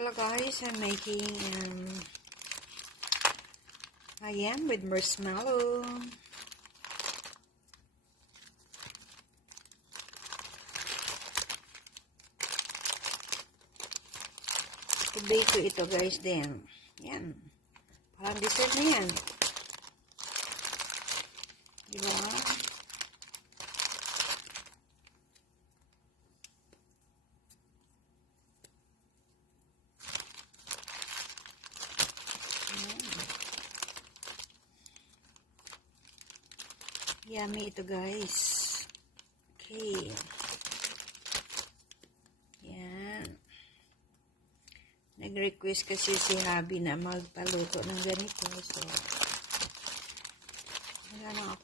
Hello guys, I'm making ayam with marshmallow. I-bake ko ito guys din. Yan. Parang dessert na yan. Diba? Yummy ito guys. Okay. Yan. Nag-request kasi si Habi na magpaluto ng ganito. So, wala lang ako